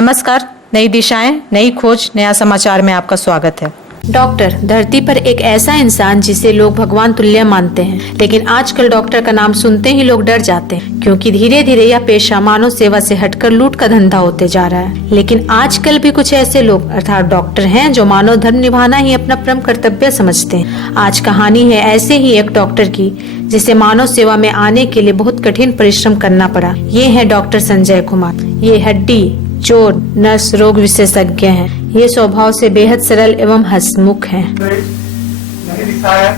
नमस्कार, नई दिशाएं, नई खोज, नया समाचार में आपका स्वागत है। डॉक्टर धरती पर एक ऐसा इंसान जिसे लोग भगवान तुल्य मानते हैं, लेकिन आजकल डॉक्टर का नाम सुनते ही लोग डर जाते हैं, क्योंकि धीरे धीरे यह पेशा मानव सेवा से हटकर लूट का धंधा होते जा रहा है। लेकिन आजकल भी कुछ ऐसे लोग अर्थात डॉक्टर हैं जो मानव धर्म निभाना ही अपना परम कर्तव्य समझते हैं। आज कहानी है ऐसे ही एक डॉक्टर की जिसे मानव सेवा में आने के लिए बहुत कठिन परिश्रम करना पड़ा। ये है डॉक्टर संजय कुमार। ये हड्डी, जोड़, नस रोग विशेषज्ञ हैं। ये स्वभाव से बेहद सरल एवं हंसमुख हैं। नई दिशाएं,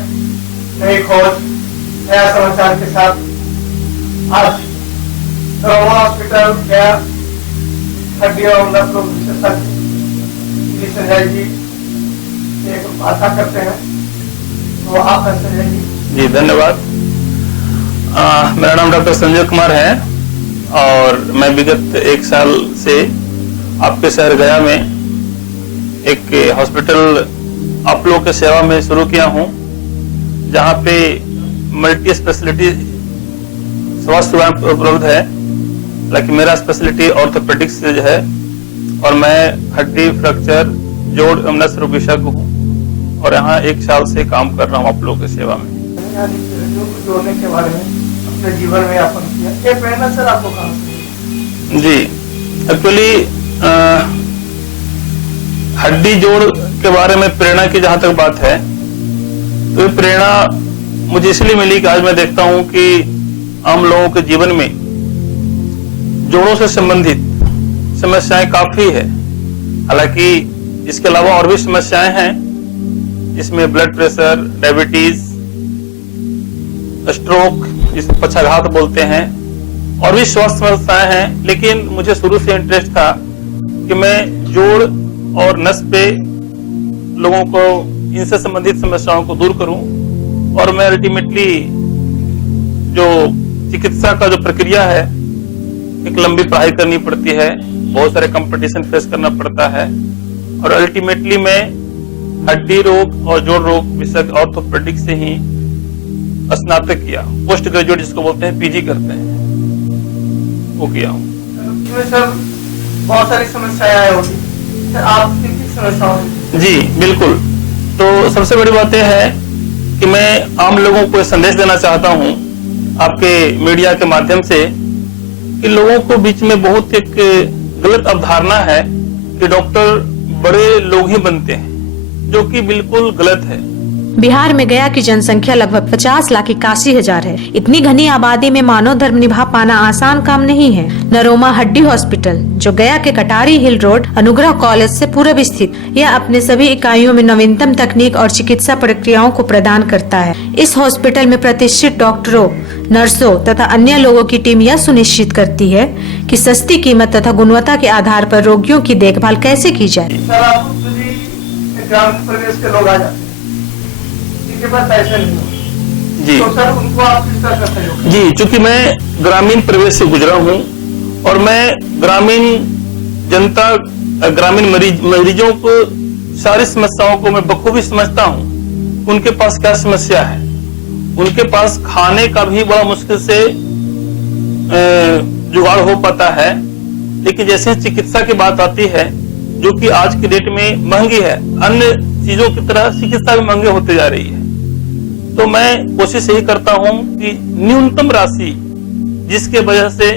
नई खोज, नया समाचार के साथ आज नरोमा हॉस्पिटल गया हड्डी और नस रोग विशेषज्ञ संजय जी एक बात करते हैं, तो आप संजय जी। धन्यवाद। मेरा नाम डॉक्टर संजय कुमार है और मैं विगत 1 साल से आपके शहर गया में एक हॉस्पिटल आप लोगों की सेवा में शुरू किया हूं, जहां पे मल्टी स्पेशलिटी स्वास्थ्य सेवाएं उपलब्ध है। लेकिन मेरा स्पेशलिटी ऑर्थोपेडिक्स जो है और मैं हड्डी, फ्रैक्चर, जोड़ एवं नस रोग विशेषज्ञ हूँ और यहाँ 1 साल से काम कर रहा हूँ आप लोगों की सेवा में। जोड़ने के बारे में अपने जीवन में यापन किया, ये प्रेरणा सर आपको कहाँ से? जी, एक्चुअली हड्डी जोड़ के बारे में प्रेरणा की जहां तक बात है, तो ये प्रेरणा मुझे इसलिए मिली कि आज मैं देखता हूं कि आम लोगों के जीवन में जोड़ों से संबंधित समस्याएं काफी है। हालांकि इसके अलावा और भी समस्याएं हैं, जिसमें ब्लड प्रेशर, डायबिटीज, स्ट्रोक जिसे पक्षाघात बोलते हैं, और भी स्वास्थ्य समस्याएं हैं। लेकिन मुझे शुरू से इंटरेस्ट था कि मैं जोड़ और नस पे लोगों को इनसे संबंधित समस्याओं को दूर करूं, और मैं अल्टीमेटली जो चिकित्सा का जो प्रक्रिया है, एक लंबी पढ़ाई करनी पड़ती है, बहुत सारे कंपटीशन फेस करना पड़ता है, और अल्टीमेटली मैं हड्डी रोग और जोड़ रोग विशेषज्ञ ऑर्थोपेडिक्स से ही स्नातक किया, पोस्ट ग्रेजुएट जिसको बोलते हैं, पीजी करते हैं, वो किया हूँ। सर बहुत सारी समस्याएं होती, आप किन समस्याओं? जी बिल्कुल। तो सबसे बड़ी बात यह है कि मैं आम लोगों को संदेश देना चाहता हूँ आपके मीडिया के माध्यम से कि लोगों को बीच में बहुत एक गलत अवधारणा है कि डॉक्टर बड़े लोग ही बनते हैं, जो कि बिल्कुल गलत है। बिहार में गया की जनसंख्या लगभग 50 लाख 81,000 है। इतनी घनी आबादी में मानव धर्म निभा पाना आसान काम नहीं है। नरोमा हड्डी हॉस्पिटल, जो गया के कटारी हिल रोड अनुग्रह कॉलेज से पूर्व स्थित, यह अपने सभी इकाइयों में नवीनतम तकनीक और चिकित्सा प्रक्रियाओं को प्रदान करता है। इस हॉस्पिटल में प्रतिष्ठित डॉक्टरों, नर्सों तथा अन्य लोगों की टीम यह सुनिश्चित करती है कि सस्ती कीमत तथा गुणवत्ता के आधार पर रोगियों की देखभाल कैसे की जाए। सर आप ग्रामीण परिवेश के लोग आ जाते हैं, जिनके पास पैसे नहीं हो, जी तो सर उनको आप किस तरह का सहयोग? जी, चूंकि मैं ग्रामीण परिवेश से गुजरा हूँ और मैं ग्रामीण जनता, ग्रामीण मरीजों को सारी समस्याओं को मैं बखूबी समझता हूँ। उनके पास क्या समस्या है, उनके पास खाने का भी बड़ा मुश्किल से जुगाड़ हो पाता है। लेकिन जैसे चिकित्सा की बात आती है, जो कि आज की डेट में महंगी है, अन्य चीजों की तरह चिकित्सा भी महंगी होती जा रही है, तो मैं कोशिश यही करता हूं कि न्यूनतम राशि जिसके वजह से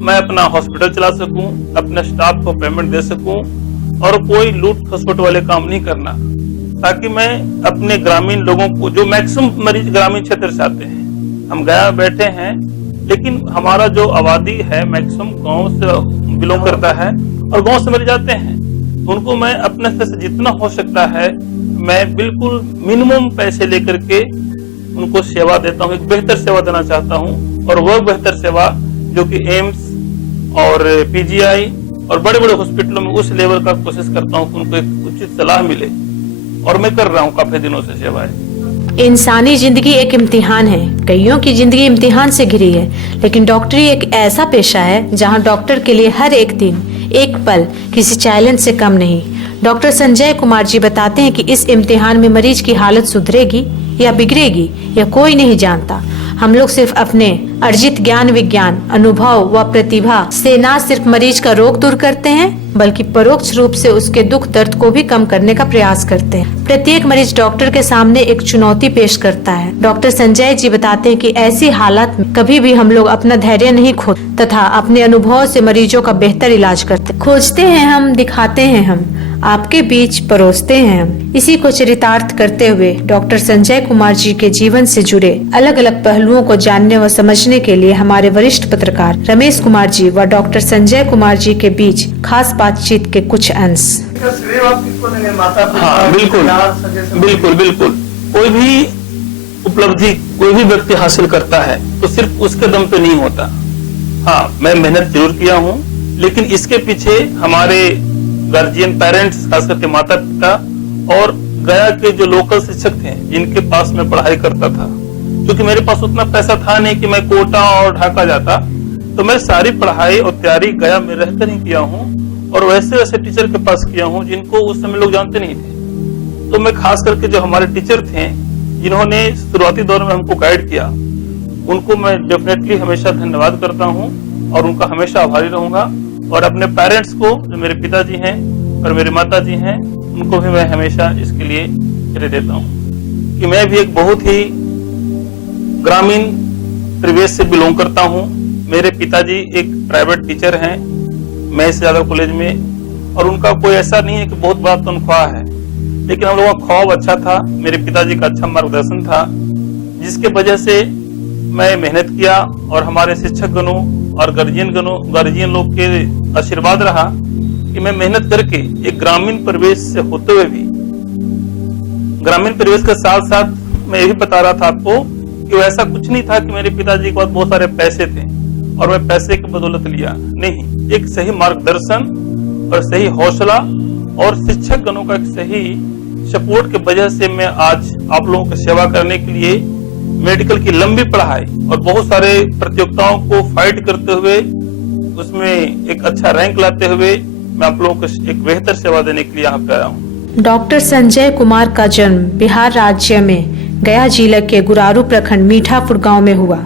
मैं अपना हॉस्पिटल चला सकूं, अपने स्टाफ को पेमेंट दे सकूं, और कोई लूट खसोट वाले काम नहीं करना, ताकि मैं अपने ग्रामीण लोगों को, जो मैक्सिमम मरीज ग्रामीण क्षेत्र से आते हैं, हम गया बैठे हैं, लेकिन हमारा जो आबादी है मैक्सिमम गांव से बिलोंग करता है और गांव से मरीज आते हैं, उनको मैं अपने से जितना हो सकता है मैं बिल्कुल मिनिमम पैसे लेकर के उनको सेवा देता हूँ। एक बेहतर सेवा देना चाहता हूँ, और वह बेहतर सेवा जो कि एम्स और पीजीआई और बड़े बड़े हॉस्पिटलों में उस लेवल का कोशिश करता हूँ कि उनको एक उचित सलाह मिले, और मैं कर रहा हूँ काफी दिनों से सेवाएं। इंसानी जिंदगी एक इम्तिहान है। कईयों की जिंदगी इम्तिहान से घिरी है, लेकिन डॉक्टरी एक ऐसा पेशा है जहां डॉक्टर के लिए हर एक दिन, एक पल किसी चैलेंज से कम नहीं। डॉक्टर संजय कुमार जी बताते हैं कि इस इम्तिहान में मरीज की हालत सुधरेगी या बिगड़ेगी, यह कोई नहीं जानता। हम लोग सिर्फ अपने अर्जित ज्ञान विज्ञान, अनुभव व प्रतिभा से न सिर्फ मरीज का रोग दूर करते हैं बल्कि परोक्ष रूप से उसके दुख दर्द को भी कम करने का प्रयास करते हैं। प्रत्येक मरीज डॉक्टर के सामने एक चुनौती पेश करता है। डॉक्टर संजय जी बताते हैं कि ऐसी हालत में कभी भी हम लोग अपना धैर्य नहीं खोते तथा अपने अनुभव से मरीजों का बेहतर इलाज करते हैं। खोजते हैं हम, दिखाते हैं हम, आपके बीच परोसते हैं हम। इसी को चरितार्थ करते हुए डॉक्टर संजय कुमार जी के जीवन से जुड़े अलग अलग पहलुओं को जानने व समझने के लिए हमारे वरिष्ठ पत्रकार रमेश कुमार जी व डॉक्टर संजय कुमार जी के बीच खास बातचीत के कुछ अंश। इसका श्रेय आप किसको देंगे? माता पिता, हाँ, बिल्कुल परिवार, सगे बिल्कुल बिल्कुल। कोई भी उपलब्धि कोई भी व्यक्ति हासिल करता है तो सिर्फ उसके दम पे नहीं होता। हाँ, मैं मेहनत जरूर किया हूँ, लेकिन इसके पीछे हमारे गार्जियन, पेरेंट्स, खास करके माता पिता और गया के जो लोकल शिक्षक थे जिनके पास मैं पढ़ाई करता था, क्योंकि मेरे पास उतना पैसा था नहीं कि मैं कोटा और ढाका जाता, तो मैं सारी पढ़ाई और तैयारी गया में रहकर ही किया हूँ और वैसे वैसे टीचर के पास किया हूँ जिनको उस समय लोग जानते नहीं थे। तो मैं खास करके जो हमारे टीचर थे जिन्होंने शुरुआती दौर में हमको गाइड किया, उनको मैं डेफिनेटली हमेशा धन्यवाद करता हूँ और उनका हमेशा आभारी रहूंगा। और अपने पेरेंट्स को, जो मेरे पिताजी हैं और मेरे माता जी हैं, उनको भी मैं हमेशा इसके लिए श्रेय देता हूँ कि मैं भी एक बहुत ही ग्रामीण परिवेश से बिलोंग करता हूँ। मेरे पिताजी एक प्राइवेट टीचर हैं महर्षि यादव कॉलेज में, और उनका कोई ऐसा नहीं है कि बहुत बड़ा तनख्वाह है, लेकिन हम लोगों का ख्वाब अच्छा था, मेरे पिताजी का अच्छा मार्गदर्शन था, जिसके वजह से मैं मेहनत किया और हमारे शिक्षक गणों और गार्जियन लोग के आशीर्वाद रहा कि मैं मेहनत करके एक ग्रामीण परिवेश से होते हुए भी, ग्रामीण परिवेश के साथ साथ मैं ये भी बता रहा था आपको कि वैसा कुछ नहीं था कि मेरे पिताजी के पास बहुत सारे पैसे थे और मैं पैसे की बदौलत लिया, नहीं, एक सही मार्गदर्शन और सही हौसला और शिक्षक गणों का एक सही सपोर्ट की वजह से मैं आज आप लोगों की सेवा करने के लिए मेडिकल की लंबी पढ़ाई और बहुत सारे प्रतियोगिताओं को फाइट करते हुए उसमें एक अच्छा रैंक लाते हुए मैं आप लोगों को एक बेहतर सेवा देने के लिए यहाँ पे आया हूँ। डॉक्टर संजय कुमार का जन्म बिहार राज्य में गया जिला के गुरारू प्रखंड मीठापुर गांव में हुआ।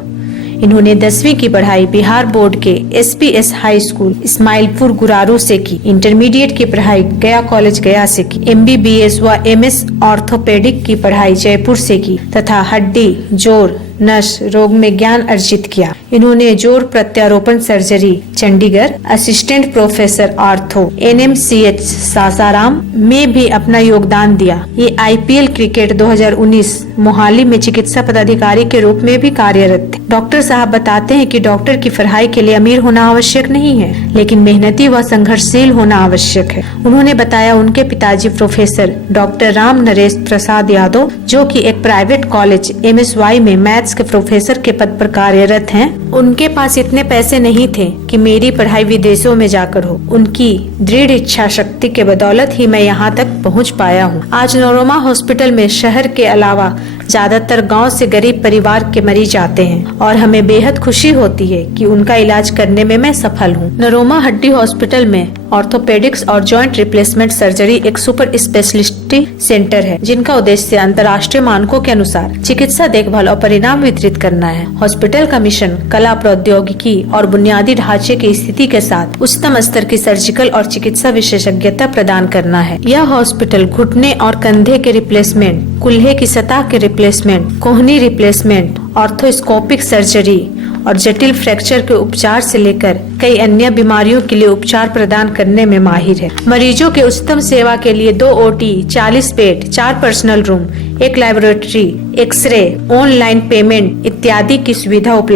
इन्होंने 10वीं की पढ़ाई बिहार बोर्ड के SPS high school Ismailpur Guraru से की। इंटरमीडिएट की पढ़ाई गया कॉलेज गया से की। एमबीबीएस व एमएस ऑर्थोपेडिक की पढ़ाई जयपुर से की तथा हड्डी, जोड़, नस रोग में ज्ञान अर्जित किया। इन्होंने जोड़ प्रत्यारोपण surgery Chandigarh, assistant professor ortho NMCH Sasaram में भी अपना योगदान दिया। ये IPL क्रिकेट 2019 मोहाली में चिकित्सा पदाधिकारी के रूप में भी कार्यरत थे। डॉक्टर साहब बताते हैं कि डॉक्टर की पढ़ाई के लिए अमीर होना आवश्यक नहीं है, लेकिन मेहनती व संघर्षशील होना आवश्यक है। उन्होंने बताया उनके पिताजी प्रोफेसर डॉक्टर राम नरेश प्रसाद यादव, जो कि एक प्राइवेट कॉलेज MSY में मैथ्स के प्रोफेसर के पद पर कार्यरत हैं, उनके पास इतने पैसे नहीं थे कि मेरी पढ़ाई विदेशों में जाकर हो। उनकी दृढ़ इच्छा शक्ति के बदौलत ही मैं यहाँ तक पहुँच पाया हूँ। आज नरोमा हॉस्पिटल में शहर के अलावा ज्यादातर गांव से गरीब परिवार के मरीज आते हैं और हमें बेहद खुशी होती है कि उनका इलाज करने में मैं सफल हूँ। नरोमा हड्डी हॉस्पिटल में ऑर्थोपेडिक्स और जॉइंट रिप्लेसमेंट सर्जरी एक सुपर स्पेशलिटी सेंटर है, जिनका उद्देश्य अंतर्राष्ट्रीय मानकों के अनुसार चिकित्सा देखभाल और परिणाम वितरित करना है। हॉस्पिटल का मिशन कला, प्रौद्योगिकी और बुनियादी ढांचे की स्थिति के साथ उच्चतम स्तर की सर्जिकल और चिकित्सा विशेषज्ञता प्रदान करना है। यह हॉस्पिटल घुटने और कंधे के रिप्लेसमेंट, कुल्हे की सतह के रिप्लेसमेंट, कोहनी रिप्लेसमेंट, ऑर्थोस्कोपिक सर्जरी और जटिल फ्रैक्चर के उपचार से लेकर कई अन्य बीमारियों के लिए उपचार प्रदान करने में माहिर है। मरीजों के उच्चतम सेवा के लिए 2 OT, 40 bed, 4 personal room, 1 laboratory, x-ray, online payment इत्यादि की सुविधा उपलब्ध